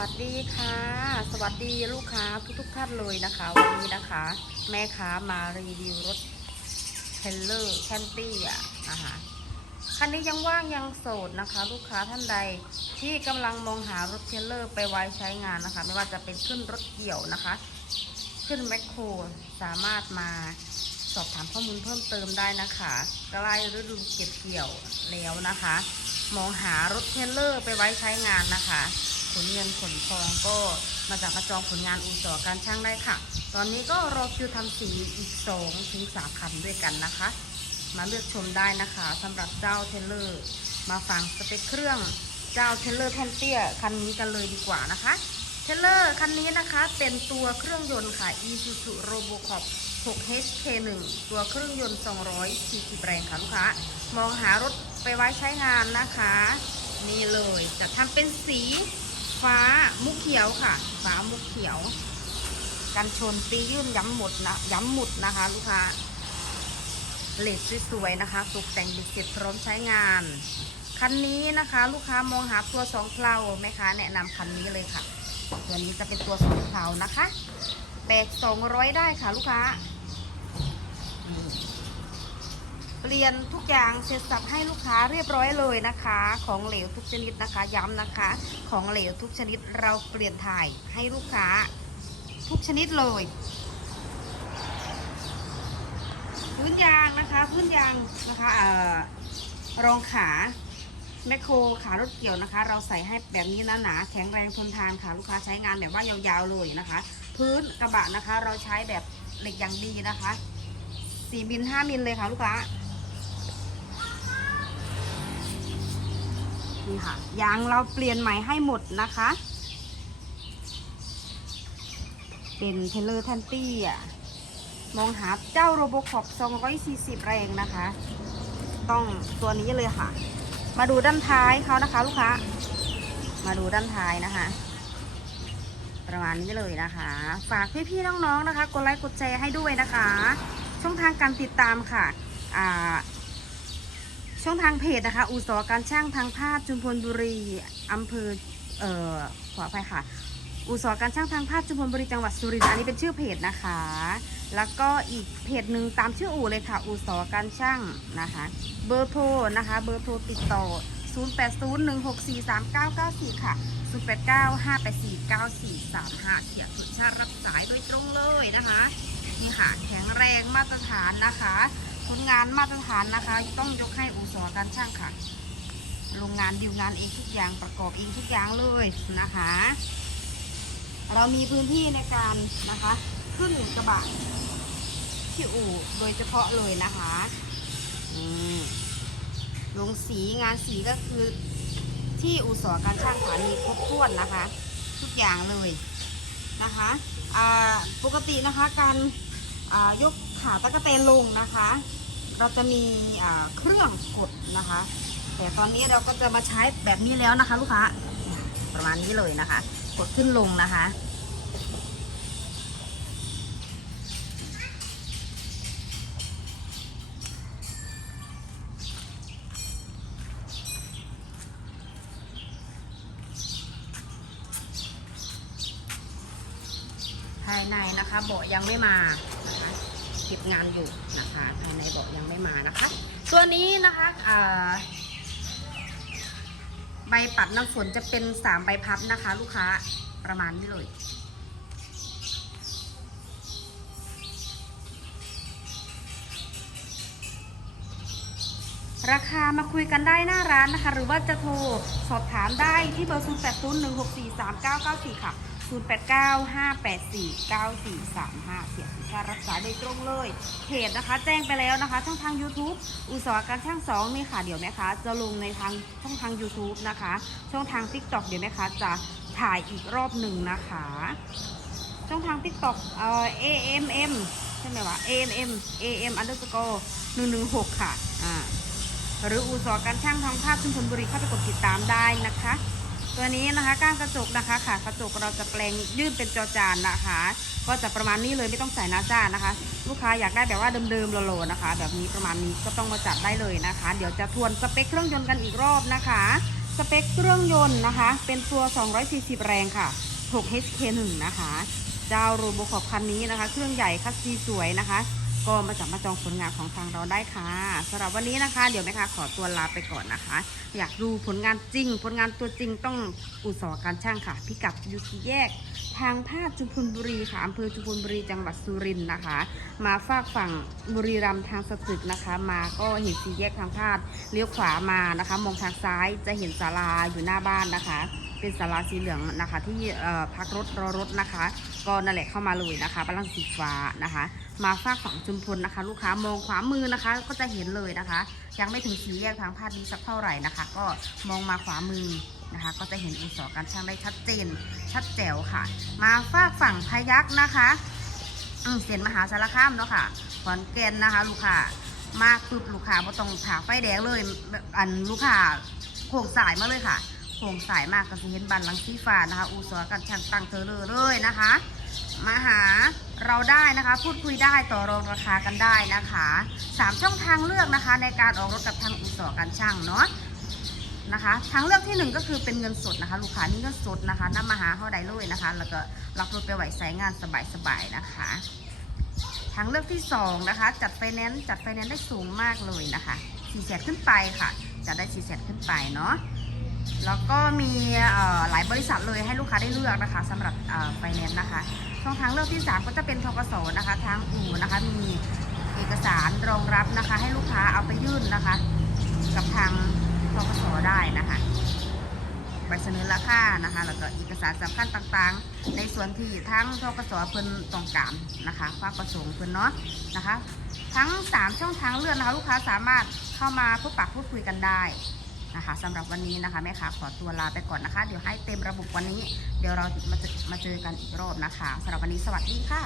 วัสดีค่ะ สวัสดีลูกค้าทุกทุกท่านเลยนะคะ วันนี้นะคะ แม่ค้ามารีวิวรถเทเลอร์แคนตี้อะนะคะคันนี้ยังว่างยังโสดนะคะ ลูกค้าท่านใดที่กำลังมองหารถเทเลอร์ไปไว้ใช้งานนะคะ ไม่ว่าจะเป็นขึ้นรถเกี่ยวนะคะ ขึ้นแมคโครสามารถมาสอบถามข้อมูลเพิ่มเติมได้นะคะใกล้ฤดูเก็บเกี่ยวแล้วนะคะ มองหารถเทเลอร์ไปไว้ใช้งานนะคะ ขนเงินขนทองก็มาจากมาจองผลงานอู่จอการช่างได้ค่ะ ตอนนี้ก็รอคิวทำสีอีก2ถึง3คันด้วยกันนะคะ มาเลือกชมได้นะคะสำหรับเจ้าเทรลเลอร์ มาฟังสเปคเครื่องเจ้าเทรลเลอร์แท่นเตี้ยคันนี้กันเลยดีกว่านะคะเทรลเลอร์คันนี้นะคะเป็นตัวเครื่องยนต์ค่ะ Isuzu Robocop 6HK1 ตัวเครื่องยนต์ 240 แรงค่ะลูกค้ามองหารถไปไว้ใช้งานนะคะ นี่เลยจะทำเป็นสี ฟ้ามุกเขียวค่ะ ฟ้ามุกเขียว กันชนตียื่นย้ำหมดนะย้ำหมุดนะคะ ลูกค้าเลดสวยๆนะคะตกแต่งดีเสร็จพร้อมใช้งาน คันนี้นะคะ ลูกค้ามองหาตัวสองเพลาไหมคะแนะนำคันนี้เลยค่ะ ตัวนี้จะเป็นตัวสองเพลานะคะแบกสองร้อยได้ค่ะ ลูกค้า เปลี่ยนทุกอย่างเสร็จสับให้ลูกค้าเรียบร้อยเลยนะคะ ของเหลวทุกชนิดนะคะ ย้ำนะคะ ของเหลวทุกชนิดเราเปลี่ยนถ่ายให้ลูกค้าทุกชนิดเลยพื้นยางนะคะพื้นยางนะคะเอ่อรองขาแมคโครขารถเกี่ยวนะคะ เราใส่ให้แบบนี้นะหนาแข็งแรงทนทานค่ะลูกค้าใช้งานแบบว่ายาวๆเลยนะคะ พื้นกระบะนะคะ เราใช้แบบเหล็กอย่างดีนะคะ4มิล5มิลเลยค่ะลูกค้า นี่ค่ะยางเราเปลี่ยนใหม่ให้หมดนะคะ เป็นเทเลอร์แทนตี้อะมองหาเจ้าโรบอคอป240 แรงนะคะ ต้องตัวนี้เลยค่ะ มาดูด้านท้ายเขานะคะ ลูกค้า มาดูด้านท้ายนะคะ ประมาณนี้เลยนะคะ ฝากพี่ๆน้องๆนะคะ กดไลค์กดแชร์ให้ด้วยนะคะ ช่องทางการติดตามค่ะ อ่า ช่องทางเพจนะคะ อุตสาหการช่างทางภาคจุมพลบุรีอำเภอเอ่อขออภัยค่ะ อุตสาหการช่างทางภาคจุมพลบุรีจังหวัดสุรินทร์อันนี้เป็นชื่อเพจนะคะ แล้วก็อีกเพจหนึ่งตามชื่ออู่เลยค่ะ อุตสาหการช่างนะคะ เบอร์โทรนะคะ เบอร์โทรติดต่อ 0801643994 ค่ะ 0895849435เขียนสุดชาติรับสายโดยตรงเลยนะคะ นี่ค่ะ แข็งแรงมาตรฐานนะคะ ผลงานมาตรฐานนะคะ ต้องยกให้อุตสาหการช่างค่ะ โรงงานดิวงานเองทุกอย่างประกอบเองทุกอย่างเลยนะคะ เรามีพื้นที่ในการนะคะ ขึ้นกระบะที่อู่โดยเฉพาะเลยนะคะลงสีงานสีก็คือที่อุตสาหการช่างฐานีครบถ้วนนะคะ ทุกอย่างเลยนะคะปกตินะคะการยกขาตะกะเตนลงนะคะ เราจะมีเครื่องกดนะคะ แต่ตอนนี้เราก็จะมาใช้แบบนี้แล้วนะคะ ลูกค้าประมาณนี้เลยนะคะ กดขึ้นลงนะคะภายในนะคะเบาะยังไม่มานะคะ ติดงานอยู่นะคะภายในบาะยังไม่มานะคะ ตัวนี้นะคะใบปัดน้ำฝนจะเป็นสามใบพับนะคะ ลูกค้าประมาณนี้เลยราคามาคุยกันได้หน้าร้านนะคะ หรือว่าจะโทรสอบถามได้ที่เบอร์ 0 8 0 1 6 4 3 9 9 4 ค่ะ 0 8 9 5 8 4 9 4 3 5 เสียงค่ารักษาโดยตรงเลยเพจนะคะ แจ้งไปแล้วนะคะช่องทาง YouTube อุตสาหการช่างสองนี่ค่ะเดี๋ยวแม่คะจะลงในทางช่องทาง YouTube นะคะ ช่องทาง TikTok เดี๋ยวแม่คะจะถ่ายอีกรอบหนึ่งนะคะ ช่องทาง TikTok เอ่อ AMM ใช่ไหมวะ AMM AM underscore 116 ค่ะอ่าหรืออู่สอการช่างทางภาพชุมพลบุรีเข้าไปกดติดตามได้นะคะ ตัวนี้นะคะก้านกระจกนะคะค่ะกระจกเราจะแปลงยื่นเป็นจอจานนะคะ ก็จะประมาณนี้เลยไม่ต้องใส่นาซ่านะคะ ลูกค้าอยากได้แบบว่าเดิมๆโลๆนะคะ แบบนี้ประมาณนี้ก็ต้องมาจัดได้เลยนะคะ เดี๋ยวจะทวนสเปคเครื่องยนต์กันอีกรอบนะคะ สเปคเครื่องยนต์นะคะ เป็นตัว 240 แรงค่ะ 6 HK1 นะคะ เจ้าโรบคอปคันนี้นะคะ เครื่องใหญ่คัสซีสวยนะคะ ก็มาจับมาจองผลงานของทางเราได้ค่ะสำหรับวันนี้นะคะ เดี๋ยวแม่ค้าขอตัวลาไปก่อนนะคะ อยากดูผลงานจริง ผลงานตัวจริงต้องอุตสาหการช่างค่ะ พิกัดอยู่ที่แยก ทางพาดจุพลบุรีค่ะอำเภอจุพลบุรีจังหวัดสุรินทร์นะคะ มาฝากฝั่งบุรีรัมย์ทางสตึกนะคะ มาก็เห็นสี่แยกทางพาดเลี้ยวขวามานะคะ มองทางซ้ายจะเห็นศาลาอยู่หน้าบ้านนะคะ เป็นศาลาสีเหลืองนะคะ ที่พักรถรอรถนะคะ ก็นั่นแหละเข้ามาเลยนะคะบ้านหลังสีฟ้านะคะ มาฝากฝั่งจุมพลนะคะ ลูกค้ามองขวามือนะคะ ก็จะเห็นเลยนะคะ ยังไม่ถึงสีแยกทางพาดนี้สักเท่าไหร่นะคะ ก็มองมาขวามือนะคะ ก็จะเห็นอุตสาหการช่างได้ชัดเจน ชัดแจ๋วค่ะ มาฝากฝั่งพยักนะคะอืมเสียนมหาสารคามเนาะค่ะขอนแก่นนะคะ ลูกค้ามาปุ๊บลูกค้าบ่ต้องผ่าไฟแดงเลย อันลูกค้าโค้งสายมาเลยค่ะ โค้งสายมากก็จะเห็นบันหลังสีฟ้านะคะอุตสาหการช่างตั้งเธอเลยเลยนะคะ มาหาเราได้นะคะ พูดคุยได้ต่อรองราคากันได้นะคะสามช่องทางเลือกนะคะ ในการออกรถกับทางอุตสาหการช่างเนาะนะคะทางเลือกที่หนึ่งก็คือเป็นเงินสดนะคะ ลูกค้านี่เงินสดนะคะนำมาหาเขาได้เลยนะคะ แล้วก็รับรถไปไหวใช้งานสบายๆนะคะ ทางเลือกที่สองนะคะ จัดไฟแนนซ์จัดไฟแนนซ์ได้สูงมากเลยนะคะสี่แสนขึ้นไปค่ะจะได้สี่แสนขึ้นไปเนาะ แล้วก็มีหลายบริษัทเลยให้ลูกค้าได้เลือกนะคะสำหรับไฟแนนซ์นะคะ ช่องทางเลือกที่ 3 ก็จะเป็นทกสนะคะทางอู่นะคะมีเอกสารรองรับนะคะ ให้ลูกค้าเอาไปยื่นนะคะ กับทางทกสได้นะคะใบเสนอราคานะคะ แล้วก็เอกสารสำคัญต่างๆ ในส่วนที่ทั้งทกสเพิ่นต้องการนะคะความประสงค์เพิ่นเนาะนะคะ ทั้ง 3 ช่องทางเลือกนะคะลูกค้าสามารถเข้ามาพบปะพูดคุยกันได้ นะคะสำหรับวันนี้นะคะแม่ค้าขอตัวลาไปก่อนนะคะ เดี๋ยวให้เต็มระบบวันนี้ เดี๋ยวเรามาเจอมาเจอกันอีกรอบนะคะสำหรับวันนี้สวัสดีค่ะ